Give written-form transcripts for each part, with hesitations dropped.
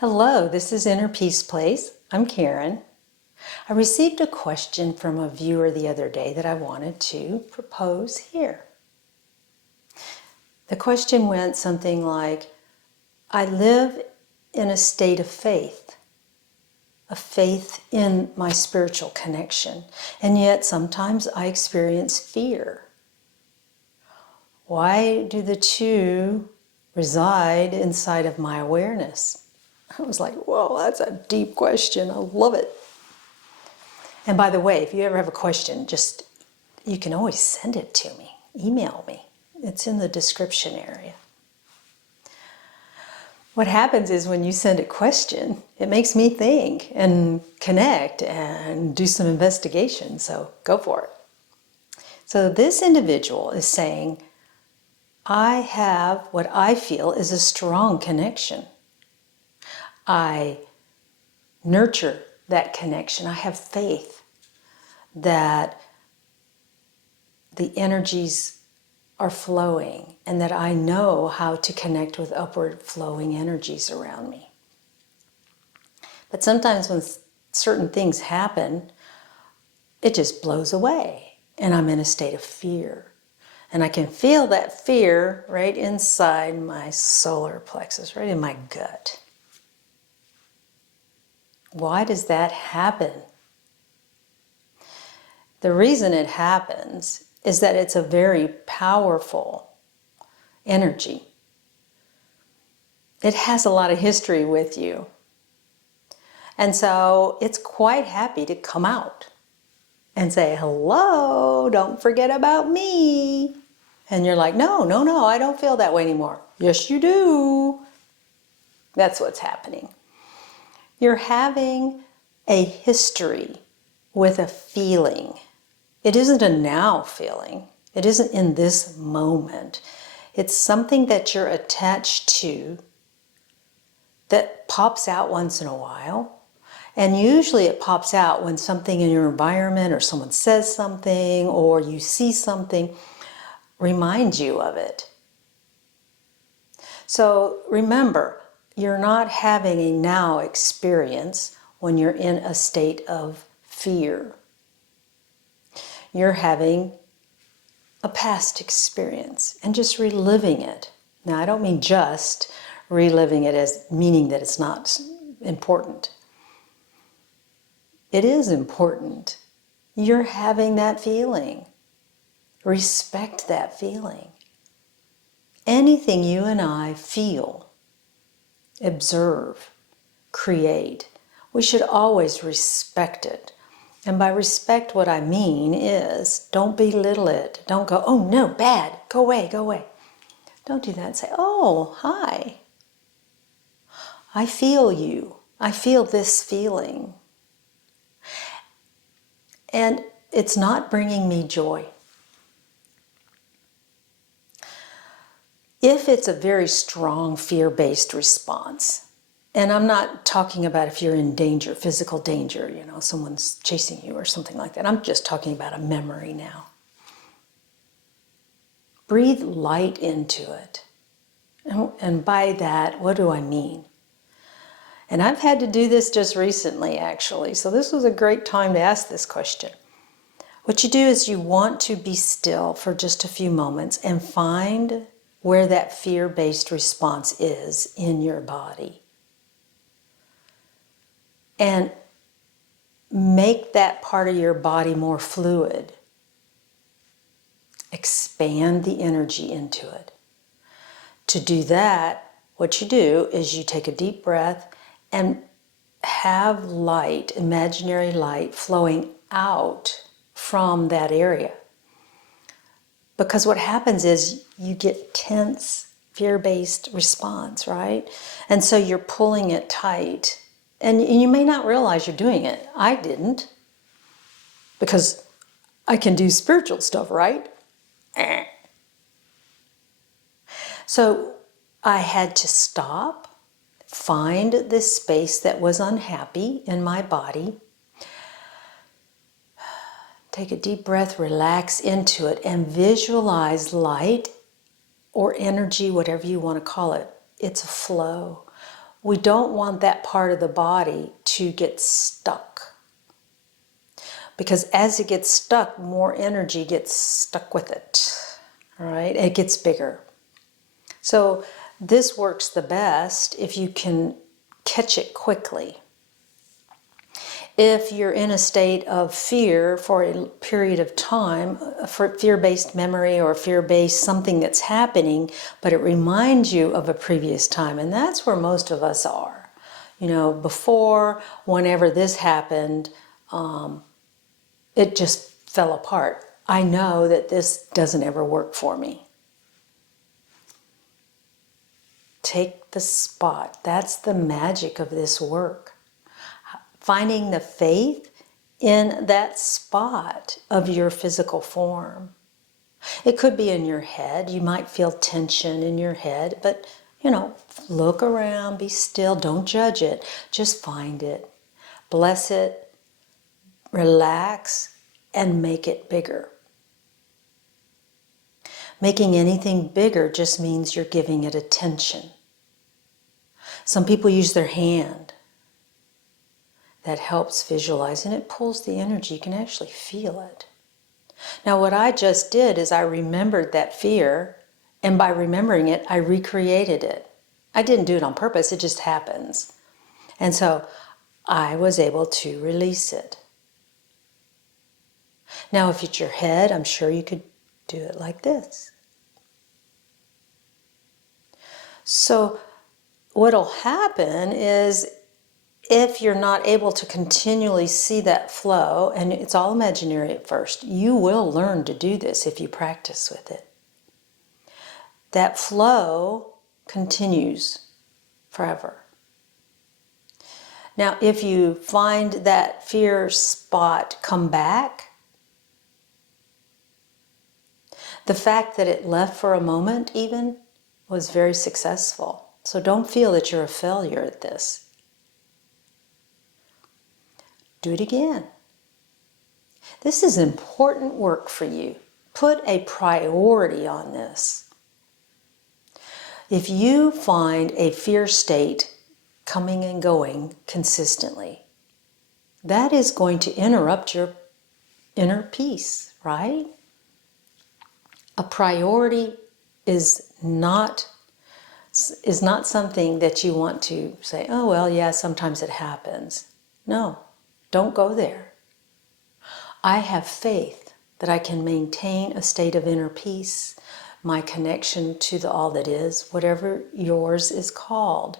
Hello, this is Inner Peace Place. I'm Karen. I received a question from a viewer the other day that I wanted to propose here. The question went something like, I live in a state of faith in my spiritual connection, and yet sometimes I experience fear. Why do the two reside inside of my awareness? I was like, whoa, that's a deep question. I love it. And by the way, if you ever have a question, you can always send it to me. Email me. It's in the description area. What happens is when you send a question, it makes me think and connect and do some investigation. So go for it. So this individual is saying, I have what I feel is a strong connection. I nurture that connection. I have faith that the energies are flowing and that I know how to connect with upward flowing energies around me. But sometimes when certain things happen, it just blows away and I'm in a state of fear. And I can feel that fear right inside my solar plexus, right in my gut. Why does that happen? The reason it happens is that it's a very powerful energy. It has a lot of history with you. And so it's quite happy to come out and say, hello, don't forget about me. And you're like, no, I don't feel that way anymore. Yes, you do. That's what's happening. You're having a history with a feeling. It isn't a now feeling. It isn't in this moment. It's something that you're attached to that pops out once in a while. And usually it pops out when something in your environment or someone says something or you see something reminds you of it. So remember, you're not having a now experience when you're in a state of fear. You're having a past experience and just reliving it. Now, I don't mean just reliving it as meaning that it's not important. It is important. You're having that feeling. Respect that feeling. Anything you and I feel, observe, create, we should always respect it. And by respect, what I mean is don't belittle it. Don't go, oh no, bad, go away, go away. Don't do that. Say, oh, hi. I feel you. I feel this feeling. And it's not bringing me joy. If it's a very strong fear-based response, and I'm not talking about if you're in danger, physical danger, someone's chasing you or something like that. I'm just talking about a memory now. Breathe light into it. And by that, what do I mean? And I've had to do this just recently, actually. So this was a great time to ask this question. What you do is you want to be still for just a few moments and find where that fear-based response is in your body. And make that part of your body more fluid. Expand the energy into it. To do that, what you do is you take a deep breath and have light, imaginary light, flowing out from that area. Because what happens is you get tense, fear-based response, right? And so you're pulling it tight. And you may not realize you're doing it. I didn't. Because I can do spiritual stuff, right? So I had to stop, find this space that was unhappy in my body, take a deep breath, relax into it, and visualize light or energy, whatever you want to call it. It's a flow. we don't want that part of the body to get stuck. Because as it gets stuck, more energy gets stuck with it. All right, it gets bigger. So this works the best if you can catch it quickly. If you're in a state of fear for a period of time, for fear-based memory or fear-based something that's happening, but it reminds you of a previous time, and that's where most of us are. You know, before, whenever this happened, it just fell apart. I know that this doesn't ever work for me. Take the spot. That's the magic of this work. Finding the faith in that spot of your physical form. It could be in your head. You might feel tension in your head, but, you know, look around, be still, don't judge it. Just find it. Bless it. Relax and make it bigger. Making anything bigger just means you're giving it attention. Some people use their hand. That helps visualize, and it pulls the energy. You can actually feel it. Now what I just did is I remembered that fear, and by remembering it, I recreated it. I didn't do it on purpose, it just happens. And so I was able to release it. Now if it's your head, I'm sure you could do it like this. So what'll happen is, if you're not able to continually see that flow, and it's all imaginary at first, you will learn to do this if you practice with it. That flow continues forever. Now, if you find that fear spot come back, the fact that it left for a moment even was very successful. So don't feel that you're a failure at this. Do it again. This is important work for you. Put a priority on this. If you find a fear state coming and going consistently, that is going to interrupt your inner peace, right? A priority is not something that you want to say, oh, well, yeah, sometimes it happens. No. Don't go there. I have faith that I can maintain a state of inner peace, my connection to the all that is, whatever yours is called.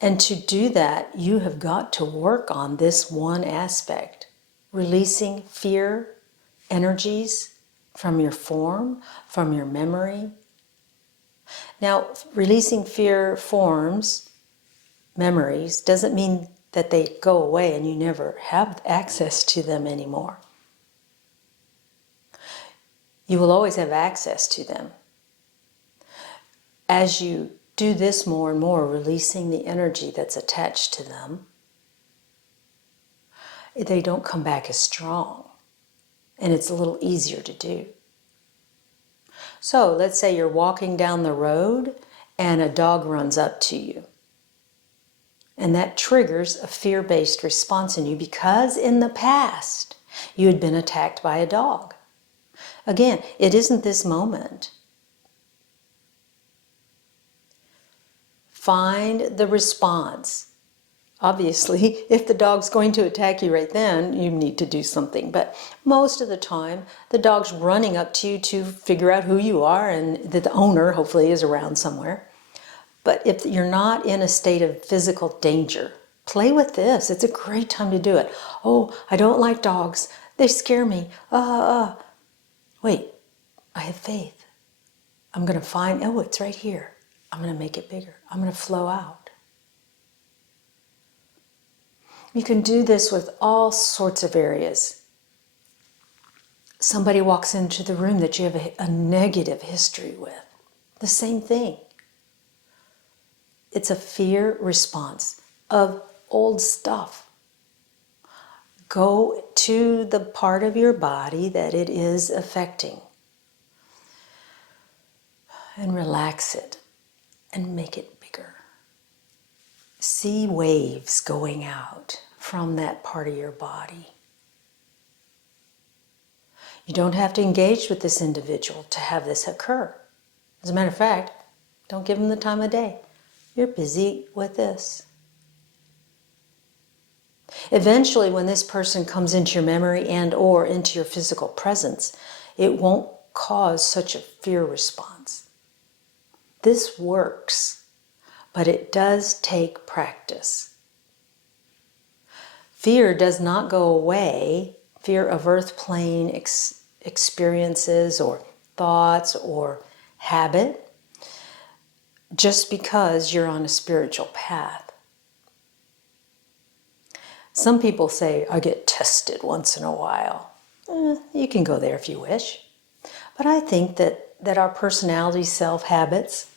And to do that, you have got to work on this one aspect, releasing fear energies from your form, from your memory. Now, releasing fear forms, memories, doesn't mean that they go away and you never have access to them anymore. You will always have access to them. As you do this more and more, releasing the energy that's attached to them, they don't come back as strong, and it's a little easier to do. So let's say you're walking down the road and a dog runs up to you. And that triggers a fear-based response in you because in the past you had been attacked by a dog. Again, it isn't this moment. Find the response. Obviously, if the dog's going to attack you right then, you need to do something. But most of the time, the dog's running up to you to figure out who you are and that the owner hopefully is around somewhere. But if you're not in a state of physical danger, play with this. It's a great time to do it. Oh, I don't like dogs. They scare me. Wait, I have faith. I'm going to find, oh, it's right here. I'm going to make it bigger. I'm going to flow out. You can do this with all sorts of areas. Somebody walks into the room that you have a negative history with. The same thing. It's a fear response of old stuff. Go to the part of your body that it is affecting and relax it and make it breaker. See waves going out from that part of your body. You don't have to engage with this individual to have this occur. As a matter of fact, don't give them the time of day. You're busy with this. Eventually, when this person comes into your memory and or into your physical presence, it won't cause such a fear response. This works, but it does take practice. Fear does not go away, fear of earth plane experiences or thoughts or habit, just because you're on a spiritual path. Some people say, I get tested once in a while. You can go there if you wish. But I think that our personality, self-habits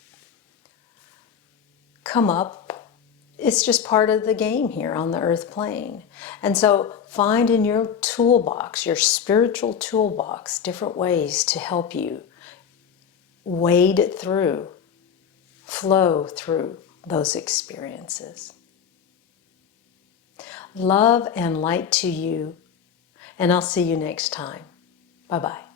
come up. It's just part of the game here on the earth plane. And so find in your toolbox, your spiritual toolbox, different ways to help you wade it through, flow through those experiences. Love and light to you, and I'll see you next time. Bye-bye.